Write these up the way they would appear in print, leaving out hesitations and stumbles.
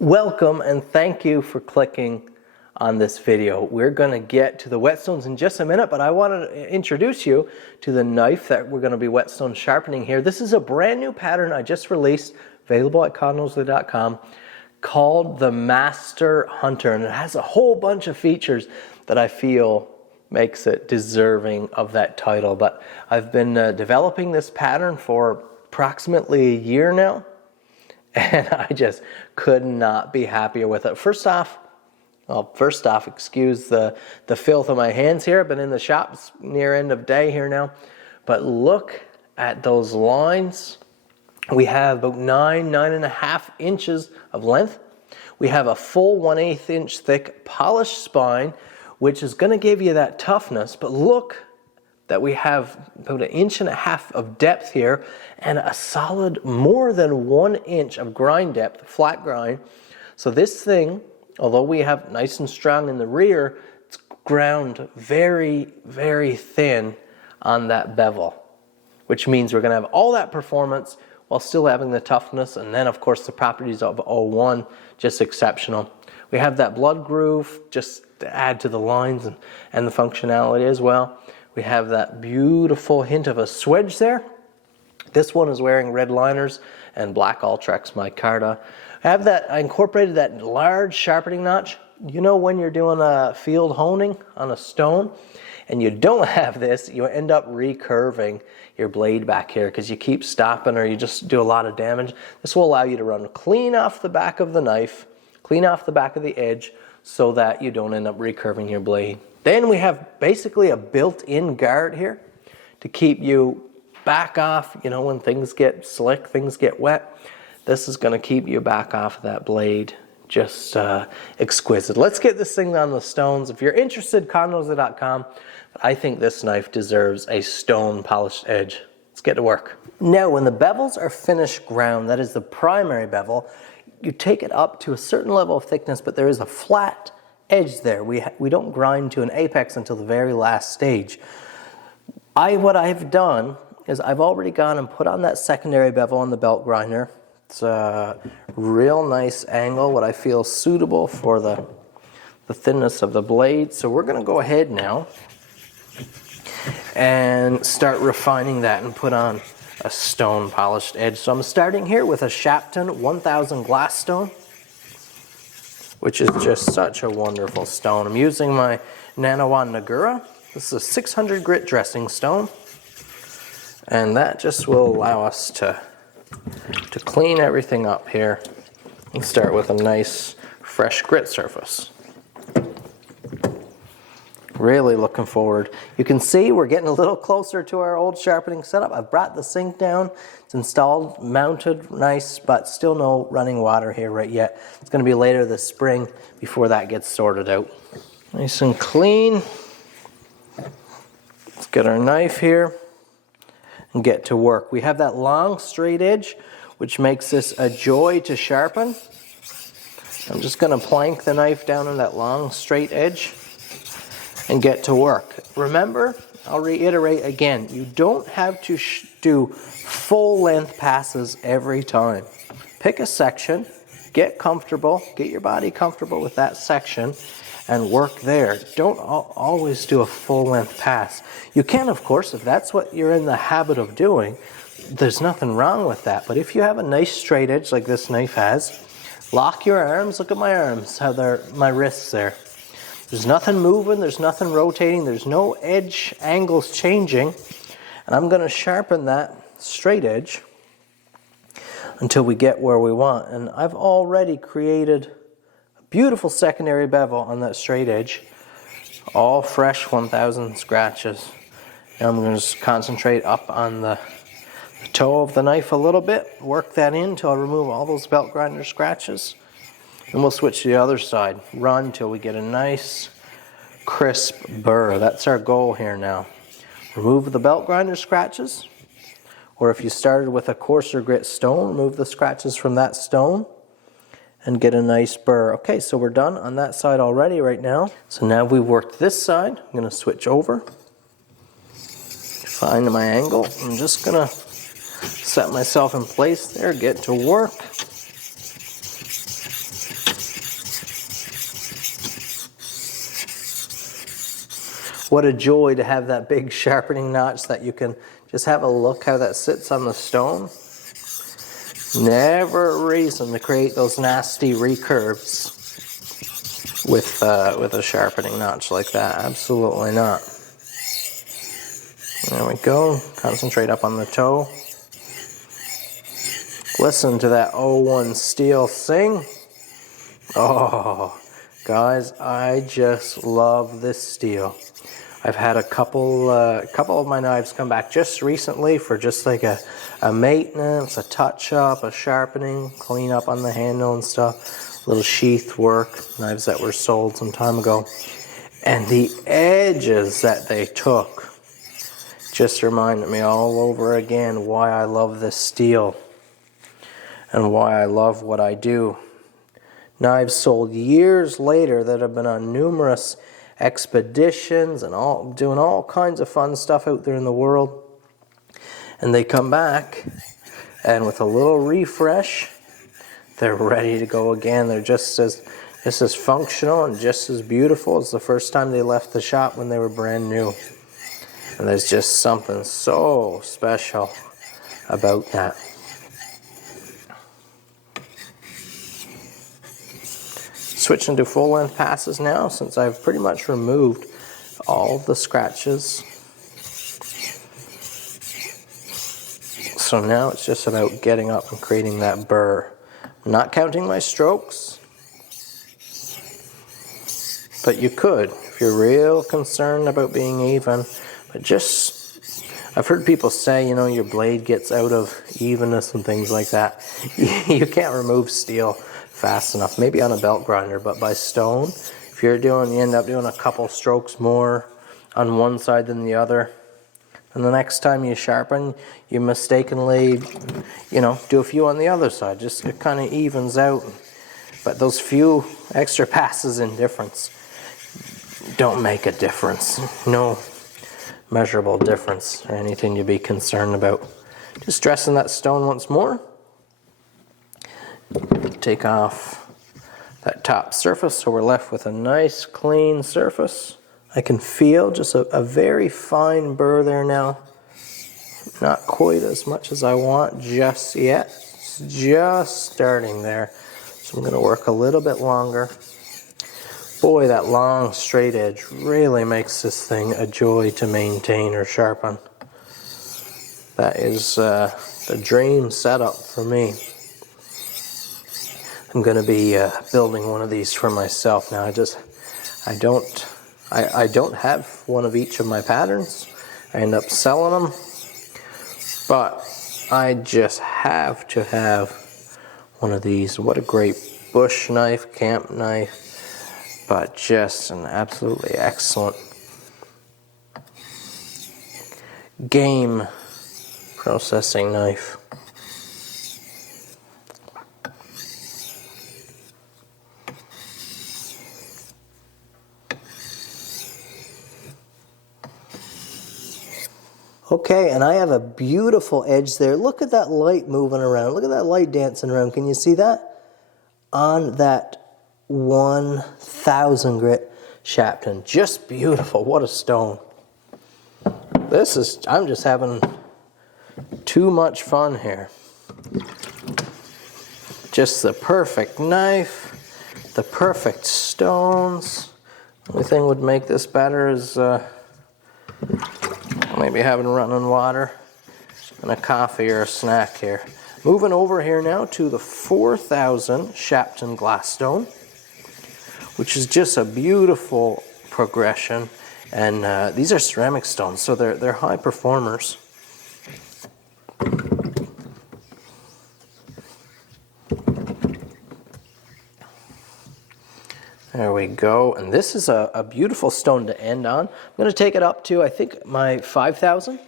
Welcome and thank you for clicking on this video. We're going to get to the whetstones in just a minute, but I want to introduce you to the knife that we're going to be whetstone sharpening here. This is a brand new pattern I just released, available at Noseworthy.com, called the Master Hunter, and it has a whole bunch of features that I feel makes it deserving of that title. But I've been developing this pattern for approximately a year now, and I just could not be happier with it. First off, excuse the filth of my hands here. I've been in the shop, it's near end of day here now. But look at those lines. We have about 9.5 inches of length. We have a full 1/8 inch thick polished spine, which is going to give you that toughness. But look that we have about 1.5 inches of depth here and a solid more than 1 inch of grind depth, flat grind. So this thing, although we have nice and strong in the rear, it's ground very, very thin on that bevel, which means we're going to have all that performance while still having the toughness, and then of course the properties of 01, just exceptional. We have that blood groove just to add to the lines and the functionality as well. We have that beautiful hint of a swedge there. This one is wearing red liners and black Ultrex micarta. I incorporated that large sharpening notch. You know, when you're doing a field honing on a stone and you don't have this, you end up recurving your blade back here because you keep stopping or you just do a lot of damage. This will allow you to run clean off the back of the knife, clean off the back of the edge, so that you don't end up recurving your blade. Then we have basically a built-in guard here to keep you back off, you know, when things get slick, things get wet. This is going to keep you back off of that blade. Just exquisite. Let's get this thing on the stones. If you're interested, Noseworthy.com. I think this knife deserves a stone polished edge. Let's get to work. Now, when the bevels are finished ground, that is the primary bevel, you take it up to a certain level of thickness, but there is a flat edge there. We don't grind to an apex until the very last stage. What I've done is I've already gone and put on that secondary bevel on the belt grinder. It's a real nice angle, what I feel suitable for the thinness of the blade. So we're going to go ahead now and start refining that and put on a stone polished edge. So I'm starting here with a Sharpening 1000 glass stone, which is just such a wonderful stone. I'm using my Nanawan Nagura. This is a 600 grit dressing stone, and that just will allow us to clean everything up here and start with a nice fresh grit surface. Really looking forward. You can see we're getting a little closer to our old sharpening setup. I've brought the sink down. It's installed, mounted, nice, but still no running water here right yet. It's going to be later this spring before that gets sorted out. Nice and clean. Let's get our knife here and get to work. We have that long straight edge, which makes this a joy to sharpen. I'm just going to plank the knife down on that long straight edge and get to work. Remember, I'll reiterate again, you don't have to do full length passes every time. Pick a section, get comfortable, get your body comfortable with that section and work there. Don't always do a full length pass. You can, of course, if that's what you're in the habit of doing, there's nothing wrong with that. But if you have a nice straight edge like this knife has, lock your arms. Look at my arms, how they're, my wrists there. There's nothing moving, there's nothing rotating, there's no edge angles changing. And I'm going to sharpen that straight edge until we get where we want. And I've already created a beautiful secondary bevel on that straight edge. All fresh 1000 scratches. And I'm going to just concentrate up on the toe of the knife a little bit. Work that in until I remove all those belt grinder scratches. And we'll switch to the other side. Run till we get a nice crisp burr. That's our goal here now. Remove the belt grinder scratches. Or if you started with a coarser grit stone, remove the scratches from that stone and get a nice burr. Okay, so we're done on that side already right now. So now we've worked this side. I'm going to switch over. Find my angle. I'm just going to set myself in place there, get to work. What a joy to have that big sharpening notch that you can just have a look how that sits on the stone. Never a reason to create those nasty recurves with a sharpening notch like that. Absolutely not. There we go. Concentrate up on the toe. Listen to that 01 steel sing. Oh, guys, I just love this steel. I've had a couple of my knives come back just recently for just like a maintenance, a touch-up, a sharpening, clean up on the handle and stuff. Little sheath work, knives that were sold some time ago. And the edges that they took just reminded me all over again why I love this steel and why I love what I do. Knives sold years later that have been on numerous expeditions and doing all kinds of fun stuff out there in the world. And they come back and with a little refresh, they're ready to go again. They're just as functional and just as beautiful as the first time they left the shop when they were brand new. And there's just something so special about that. Switching to full length passes now, since I've pretty much removed all the scratches. So now it's just about getting up and creating that burr. I'm not counting my strokes, but you could if you're real concerned about being even. But just, I've heard people say, you know, your blade gets out of evenness and things like that. You can't remove steel fast enough, maybe on a belt grinder, but by stone, if you end up doing a couple strokes more on one side than the other, and the next time you sharpen, you mistakenly, you know, do a few on the other side. Just it kind of evens out. But those few extra passes in difference don't make a difference. No measurable difference or anything to be concerned about. Just dressing that stone once more. Take off that top surface so we're left with a nice clean surface. I can feel just a very fine burr there now. Not quite as much as I want just yet. It's just starting there. So I'm going to work a little bit longer. Boy, that long straight edge really makes this thing a joy to maintain or sharpen. That is the dream setup for me. I'm going to be building one of these for myself now. I don't have one of each of my patterns. I end up selling them, but I just have to have one of these. What a great bush knife, camp knife, but just an absolutely excellent game processing knife. Okay, and I have a beautiful edge there. Look at that light moving around. Look at that light dancing around. Can you see that? On that 1000 grit Sharpening. Just beautiful. What a stone. I'm just having too much fun here. Just the perfect knife, the perfect stones. The only thing would make this better is maybe having running water and a coffee or a snack here. Moving over here now to the 4000 Sharpening glass stone, which is just a beautiful progression. And these are ceramic stones, so they're high performers. There we go, and this is a beautiful stone to end on. I'm going to take it up to, I think, my 5000.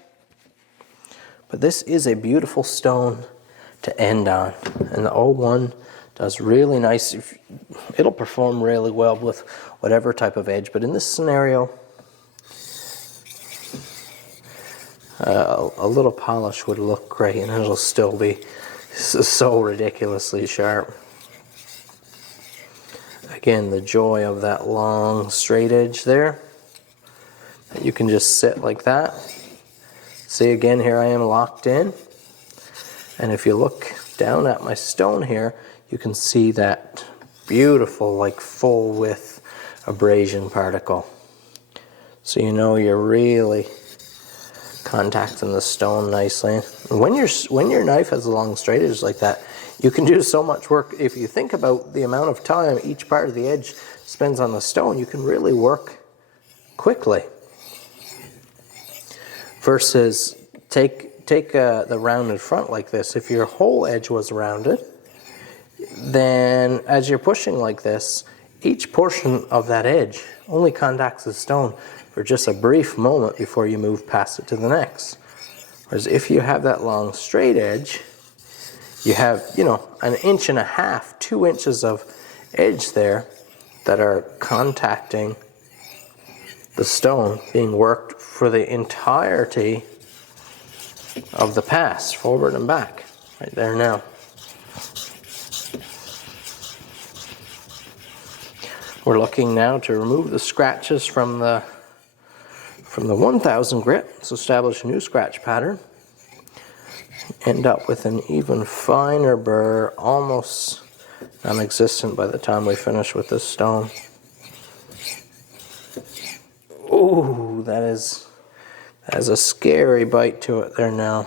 But this is a beautiful stone to end on. And the 01 does really nice. It'll perform really well with whatever type of edge. But in this scenario, a little polish would look great, and it'll still be so ridiculously sharp. Again, the joy of that long straight edge there. You can just sit like that. See, again, here I am locked in. And if you look down at my stone here, you can see that beautiful, like full width abrasion particle. So you know you're really contacting the stone nicely. And when your knife has a long straight edge like that, you can do so much work. If you think about the amount of time each part of the edge spends on the stone, you can really work quickly. Versus take the rounded front like this. If your whole edge was rounded, then as you're pushing like this, each portion of that edge only contacts the stone for just a brief moment before you move past it to the next. Whereas if you have that long straight edge, you have, you know, 1.5 inches, 2 inches of edge there that are contacting the stone, being worked for the entirety of the pass, forward and back, right there now. We're looking now to remove the scratches from the 1000 grit. Let's establish a new scratch pattern. End up with an even finer burr, almost non-existent by the time we finish with this stone. Ooh, that has a scary bite to it there now.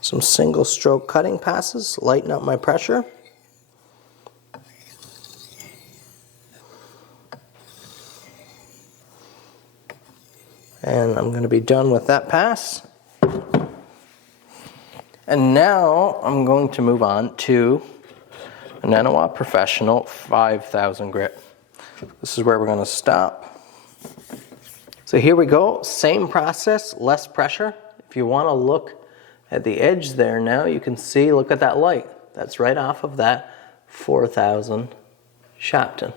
Some single stroke cutting passes, lighten up my pressure. And I'm going to be done with that pass. And now I'm going to move on to a Nanawa Professional 5000 grit. This is where we're going to stop. So here we go, same process, less pressure. If you want to look at the edge there now, you can see, look at that light. That's right off of that 4000 Sharpening.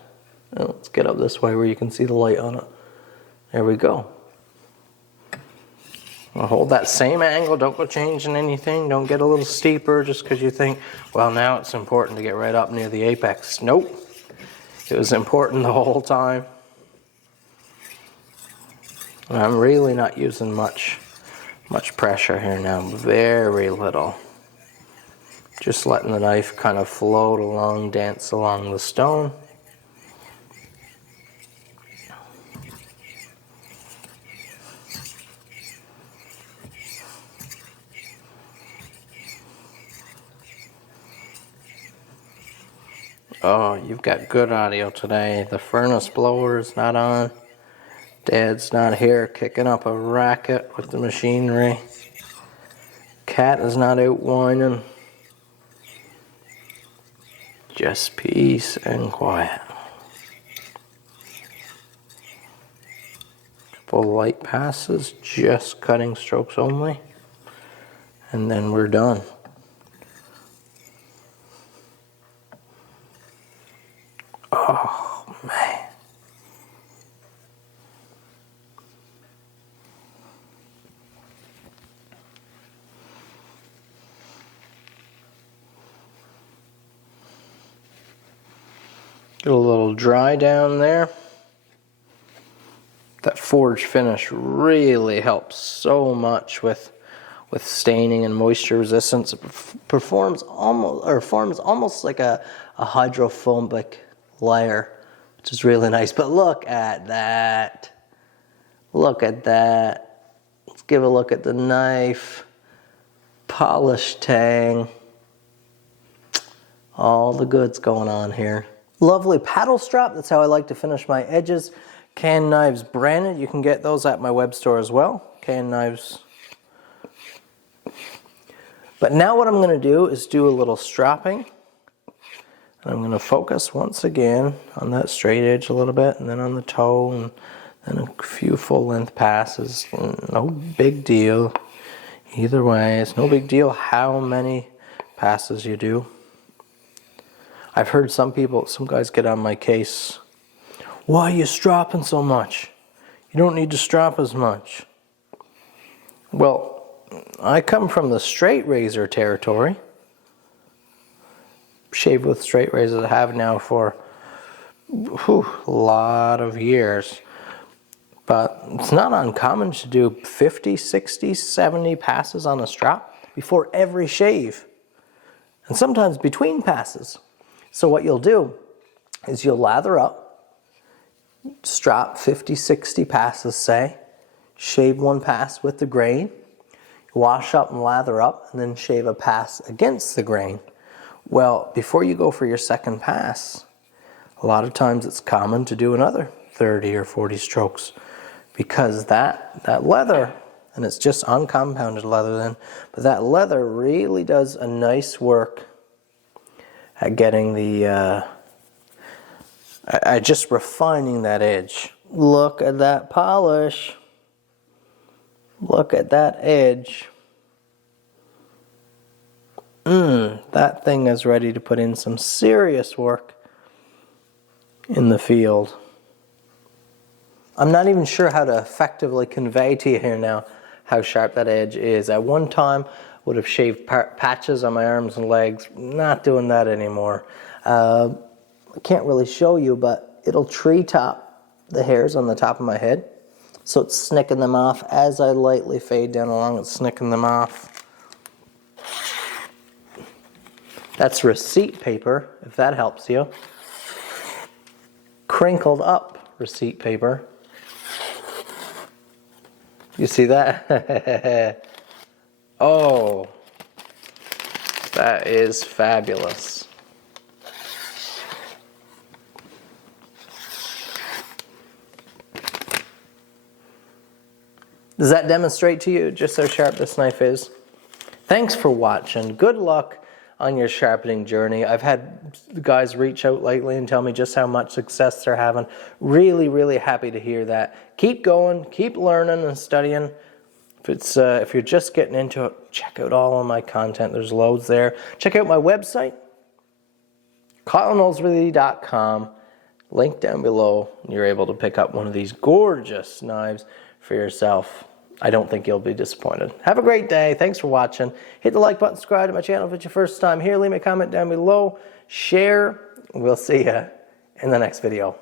Now let's get up this way where you can see the light on it. There we go. I'll hold that same angle, don't go changing anything, don't get a little steeper just because you think, well, now it's important to get right up near the apex. Nope, it was important the whole time. And I'm really not using much pressure here now, very little. Just letting the knife kind of float along, dance along the stone. Oh, you've got good audio today. The furnace blower is not on. Dad's not here kicking up a racket with the machinery. Cat is not out whining. Just peace and quiet. Couple light passes, just cutting strokes only. And then we're done. Oh, man. Get a little dry down there. That forge finish really helps so much with staining and moisture resistance. It forms almost like a hydrophobic layer, which is really nice. But look at that. Look at that. Let's give a look at the knife. Polished tang. All the goods going on here. Lovely paddle strap. That's how I like to finish my edges. Can knives branded. You can get those at my web store as well. Can knives. But now what I'm going to do is do a little stropping. And I'm going to focus once again on that straight edge a little bit, and then on the toe, and then a few full length passes. No big deal. Either way, it's no big deal how many passes you do. I've heard some guys get on my case. Why are you stropping so much? You don't need to strop as much. Well, I come from the straight razor territory. Shaved with straight razors I have now for a lot of years. But it's not uncommon to do 50, 60, 70 passes on a strop before every shave. And sometimes between passes. So what you'll do is you'll lather up, strop 50, 60 passes, say, shave one pass with the grain, wash up and lather up, and then shave a pass against the grain. Well, before you go for your second pass, a lot of times it's common to do another 30 or 40 strokes, because that leather, and it's just uncompounded leather then, but that leather really does a nice work at getting the, just refining that edge. Look at that polish. Look at that edge. That thing is ready to put in some serious work in the field. I'm not even sure how to effectively convey to you here now how sharp that edge is. At one time, would have shaved patches on my arms and legs. Not doing that anymore. I can't really show you, but it'll tree top the hairs on the top of my head. So it's snicking them off. As I lightly fade down along, it's snicking them off. That's receipt paper, if that helps you. Crinkled up receipt paper. You see that? Oh, that is fabulous. Does that demonstrate to you just how sharp this knife is? Thanks for watching. Good luck on your sharpening journey. I've had guys reach out lately and tell me just how much success they're having. Really, really happy to hear that. Keep going, keep learning and studying. If you're just getting into it, check out all of my content. There's loads there. Check out my website, Noseworthy.com. Link down below. You're able to pick up one of these gorgeous knives for yourself. I don't think you'll be disappointed. Have a great day. Thanks for watching. Hit the like button, subscribe to my channel if it's your first time here. Leave me a comment down below. Share. We'll see you in the next video.